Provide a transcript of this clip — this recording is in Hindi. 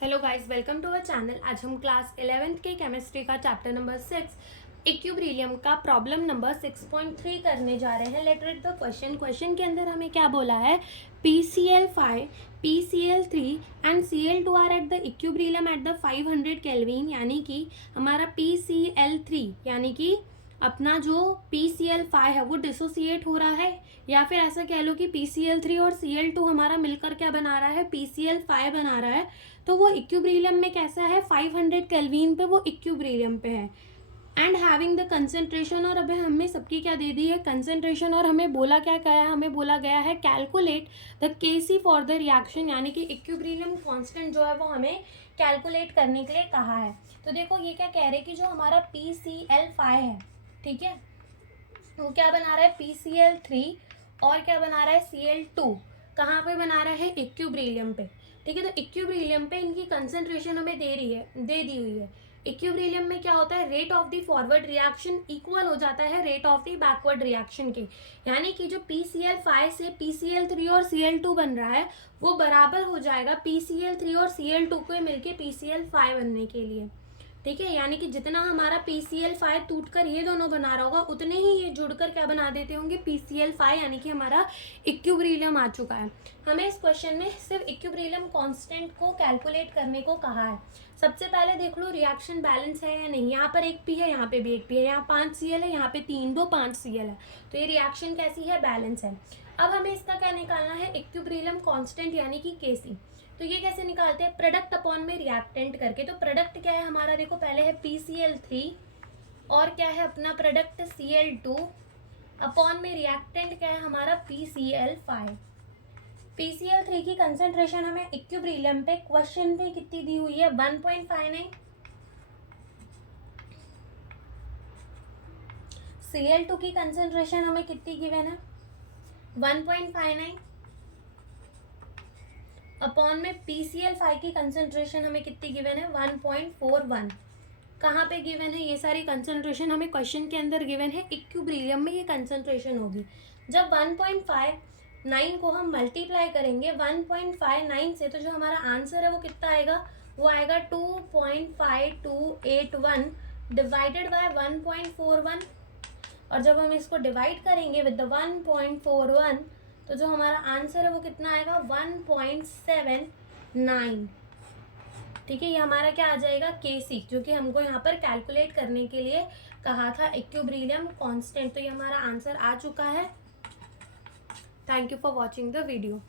Hello guys, welcome to our channel. आज हम क्लास 11th के केमिस्ट्री का चैप्टर नंबर 6 इक्विलिब्रियम का प्रॉब्लम नंबर 6.3 करने जा रहे हैं। लेट रीड द क्वेश्चन के अंदर हमें क्या बोला है, PCl5, PCl3 and Cl2 are at the equilibrium at the 500 kelvin, यानी कि हमारा PCl3 यानी कि अपना जो PCl5 है वो डिसोसिएट हो रहा है, या फिर ऐसा कह लो कि PCl3 और Cl2 हमारा मिलकर क्या बना रहा है, PCl5 बना रहा है। तो वो इक्विलिब्रियम में कैसा है, 500 केल्विन पे वो इक्विलिब्रियम पे है एंड हैविंग द कंसेंट्रेशन। और अभी हमें सबकी क्या दे दी है, कंसेंट्रेशन। और हमें बोला क्या गया है, हमें बोला गया है calculate the Kc for the reaction, यानी कि इक्विलिब्रियम कांस्टेंट जो है वो हमें कैलकुलेट करने के लिए कहा है। तो देखो ये क्या कह रहे हैं कि जो हमारा PCl5 है, ठीक है, वो क्या बना रहा है, PCl3 और क्या बना रहा है, Cl2। कहाँ पे बना रहा है, इक्विलिब्रियम पे, ठीक है। तो इक्विलिब्रियम पे इनकी कंसेंट्रेशन हमें दे दी हुई है। इक्विलिब्रियम में क्या होता है, rate of the forward reaction equal हो जाता है rate of the backward reaction के, यानी कि जो PCl5 से PCl3 और Cl2 बन रहा है वो बराबर हो जाएगा PCl3 और Cl2 को मिलके PCl5 बनने के लिए, ठीक है। यानी कि जितना हमारा PCl5 टूटकर ये दोनों बना रहा होगा उतने ही ये जुड़कर क्या बना देते होंगे, PCl5, यानी कि हमारा इक्विलिब्रियम आ चुका है। हमें इस क्वेश्चन में सिर्फ इक्विलिब्रियम कांस्टेंट को कैलकुलेट करने को कहा है। सबसे पहले देख लो रिएक्शन बैलेंस है या नहीं। यहाँ पर एक पी है, यहाँ पे भी एक पी है, यहाँ 5 Cl है, यहाँ पे 3 2 5 Cl है, तो ये रिएक्शन कैसी है, बैलेंस है। अब हमें इसका क्या निकालना है, इक्विलिब्रियम कांस्टेंट यानी कि Kc। तो ये कैसे निकालते हैं, प्रोडक्ट अपॉन में रिएक्टेंट करके। तो प्रोडक्ट क्या है हमारा, देखो पहले है PCl3 और क्या है अपना प्रोडक्ट Cl2 अपॉन में रिएक्टेंट क्या है हमारा PCl5। PCl3 की कंसेंट्रेशन हमें इक्विलिब्रियम पे क्वेश्चन पे कितनी दी हुई है, 1.59। Cl2 की कंसेंट्रेशन हमें कितनी गिवन है, 1.59 अपॉन में PCl5 की कंसेंट्रेशन हमें कितनी गिवन है, 1.41। कहाँ पे गिवन है, ये सारी कंसेंट्रेशन हमें क्वेश्चन के अंदर गिवन है, इक्विलिब्रियम में ये कंसेंट्रेशन होगी। जब 1.59 को हम मल्टीप्लाई करेंगे 1.59 से, तो जो हमारा आंसर है वो कितना आएगा, वो आएगा 2.5281 डिवाइडेड बाय 1.41। और जब हम इसको डिवाइड करेंगे विद द 1.41 तो जो हमारा आंसर है वो कितना आएगा, 1.79। ठीक है, ये हमारा क्या आ जाएगा, Kc, जो कि हमको यहाँ पर कैलकुलेट करने के लिए कहा था इक्विलिब्रियम कांस्टेंट। तो ये हमारा आंसर आ चुका है। Thank you for watching the video.